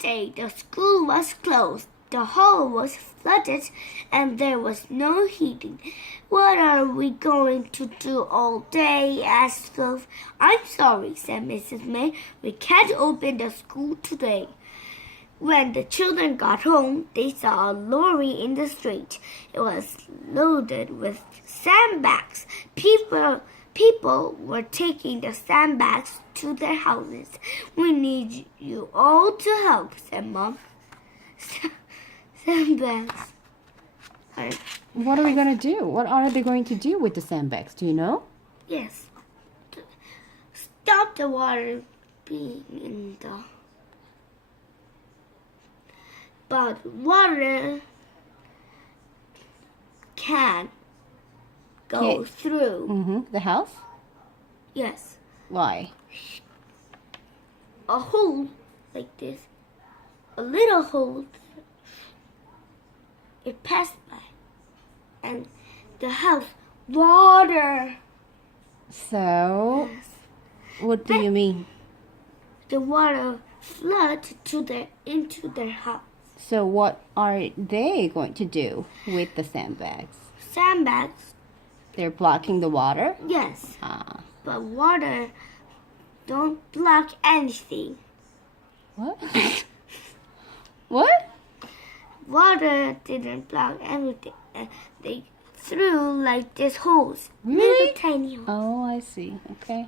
That day, the school was closed. The hall was flooded and there was no heating. What are we going to do all day? Asked Phil. I'm sorry, said Mrs. May. We can't open the school today. When the children got home, they saw a lorry in the street. It was loaded with sandbags. People were taking the sandbags to their houses. We need you all to help, said Mom. Sandbags. What are we going to do? What are they going to do with the sandbags? Do you know? Yes. Stop the water being in the... But water can go through. The house? Yes. Why? A hole like this. A little hole. It passed by. And the house, water. So, Yes. what do you mean? The water flooded into their house. So what are they going to do with the sandbags? Sandbags, They're blocking the water? yes. Ah. But water don't block anything. What? What? Water didn't block everything. They threw like this holes. Really? Little tiny holes. Oh, I see. Okay.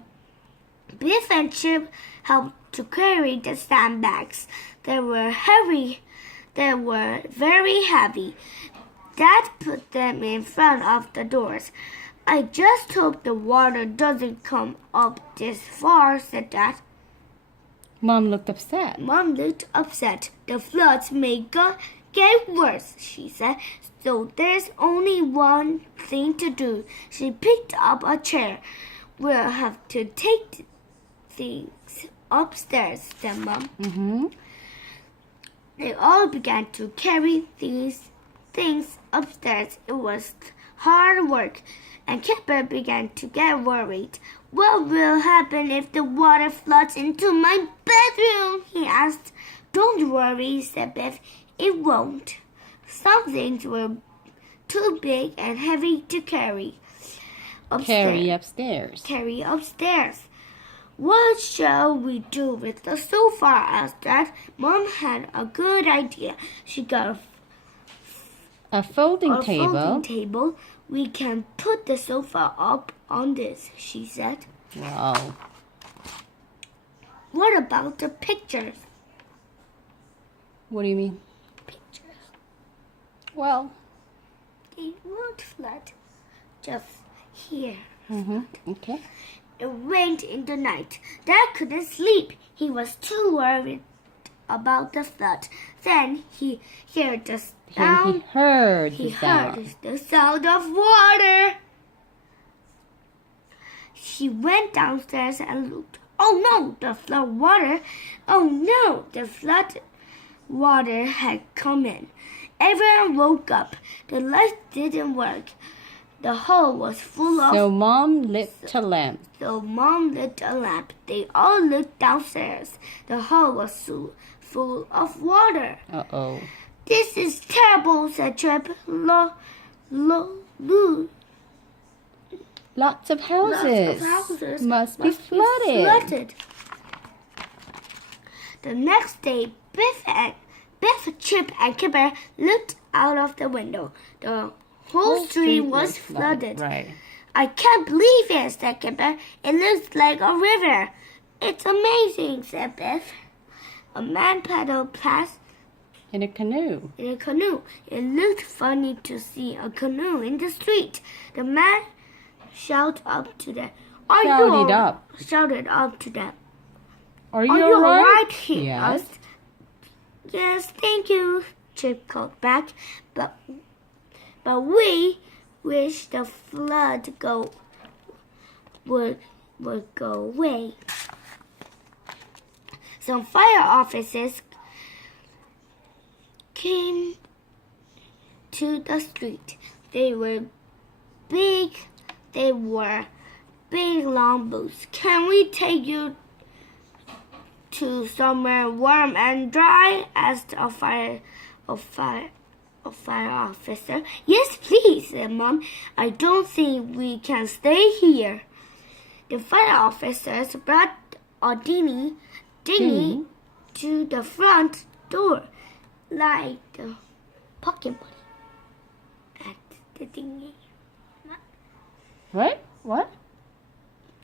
Biff and Chip helped to carry the sandbags. They were heavy. They were very heavy. Dad put them in front of the doors. I just hope the water doesn't come up this far, said Dad. Mom looked upset. Mom looked upset. The floods may get worse, she said. So there's only one thing to do. She picked up a chair. We'll have to take things upstairs, said Mom. They all began to carry these things upstairs. It was hard work, and Kipper began to get worried. What will happen if the water floods into my bedroom? He asked. Don't worry, said Biff. It won't. Some things were too big and heavy to carry. Carry upstairs. Carry upstairs. What shall we do with the sofa? Asked Dad. Mom had a good idea. She got A folding a table. folding table. We can put the sofa up on this, she said. Wow. What about the pictures? What do you mean? Pictures. Well. They won't flood. Just here. Okay. It rained in the night. Dad couldn't sleep. He was too worried about the flood. Then he heard the sound. He heard He the sound. heard the sound of water. He went downstairs and looked. Oh no, the flood water. Oh no, the flood water had come in. Everyone woke up. The light didn't work. The hall was full of... So Mom lit a lamp. So Mom lit a lamp. They all looked downstairs. The hall was full of water. Uh-oh. This is terrible, said Chip. Look. Lots of houses. Must be flooded. The next day, Biff, Chip, and Kipper looked out of the window. The whole street was flooded. Right. I can't believe it, said Kipper. It looks like a river. It's amazing, said Biff. A man paddled past In a canoe. in a canoe. It looked funny to see a canoe in the street. The man shouted up to them. Shouted up to them. Are Are you you all right? alright? He Yes. asked. Yes, thank you, Chip called back. But we wish the flood would go away. Some fire officers came to the street. They were big long boots. Can we take you to somewhere warm and dry?" asked a fire officer. "Yes, please," said Mom. "I don't think we can stay here." The fire officers brought a dinghy to the front door, like the pocket money at the dinghy. What? What?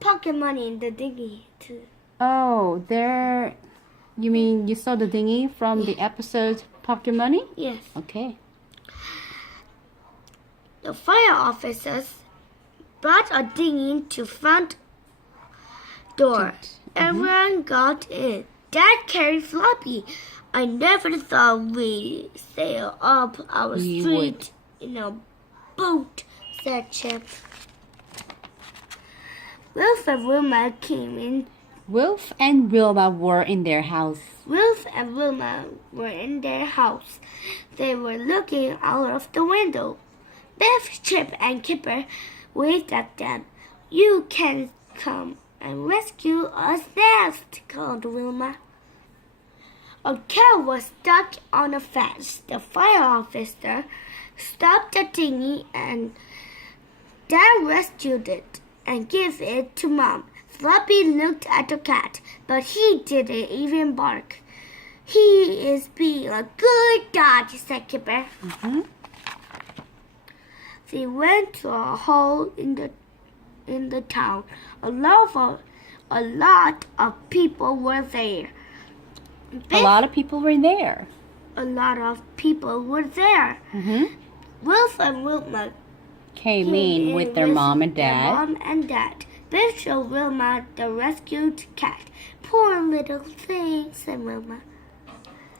Pocket money in the dinghy too. Oh, there. You mean you saw the dinghy from the episode Pocket Money? Yes. Okay. The fire officers brought a dinghy to front door. Everyone got in. Dad carried Floppy. "I never thought we'd sail up our street in a boat," said Chip. Wilf and Wilma came in. Wilf and Wilma were in their house. Wilf and Wilma were in their house. They were looking out of the window. Biff, Chip, and Kipper waved at them. "You can come and rescue us next," called Wilma. A cow was stuck on a fence. The fire officer stopped the dinghy and Dad rescued it and gave it to Mom. Floppy looked at the cat, but he didn't even bark. "He is being a good dog," said Kipper. They went to a hall in the town. A lot of people were there. A lot of people were there. A lot of people were there. Wilf and Wilma Came in with their mom and dad. Mom and Dad. Biff showed Wilma the rescued cat. "Poor little thing," said Wilma.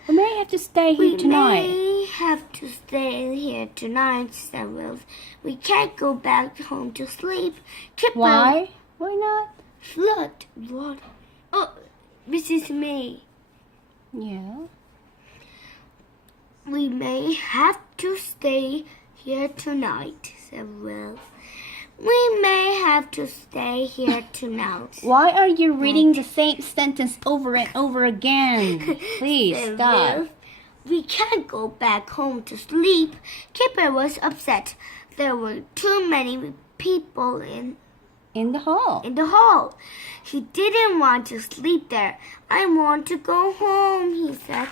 We may have to stay here tonight. "We may have to stay here tonight," said Wilf. "We can't go back home to sleep." Kipper, Why? Why not? Flood, water. "Oh, Mrs. May. Yeah. We may have to stay here tonight," said Wilf. "We may have to stay here tonight." Why are you reading the same sentence over and over again? Please said stop. Wilf. "We can't go back home to sleep." Kipper was upset. There were too many people in In the hall. the hall. He didn't want to sleep there. "I want to go home," he said.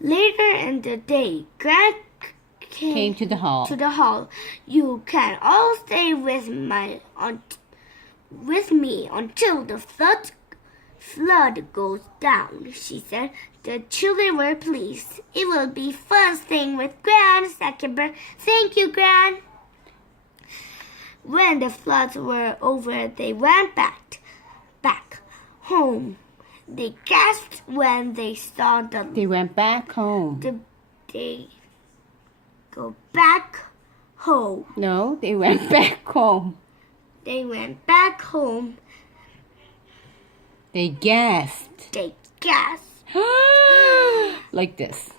Later in the day, Gran Came to the hall. "You can all stay with me until the flood goes down," she said. The children were pleased. "It will be fun staying with Gran," said Kipper. "Thank you, Gran." When the floods were over, they went back home. They gasped when they saw They went back home. They go back home. No, they went back home. They went back home. They gasped. They gasped. Like this.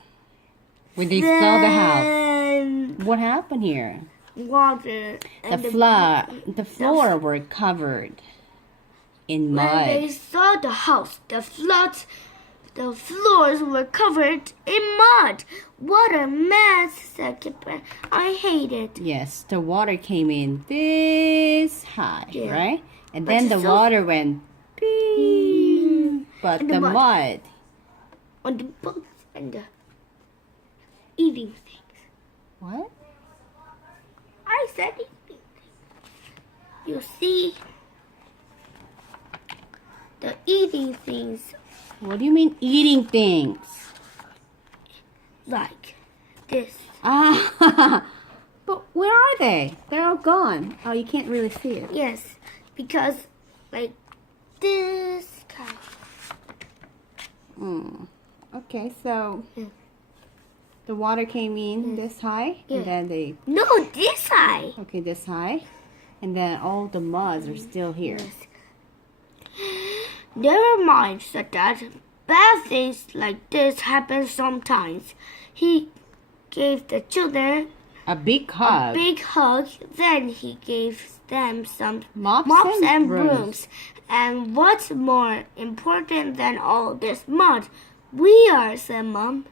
When they saw the house. Then What happened here? water and The floor were covered in When they mud. saw the house, the floors were covered in mud. "What a mess," said Kipper. "I hate it." Yes, the water came in this high, Yeah. right? And But then the so- water went beep, but And the the mud. mud. On the books and the eating things. What? I said eating things. You see, the eating things What do you mean eating things? like this. Ah, but where are they? They're all gone. Oh, you can't really see it. Yes, because like this kind. Okay, so Yeah. the water came in this high, Yeah. and then they No, this high. okay this high, and then all the muds are still here. Never mind, said Dad. Bad things like this happen sometimes. He gave the children A big hug. a big hug. Then he gave them some Mops mops and and brooms. brooms And what's more important than all this mud? We are, said Mom.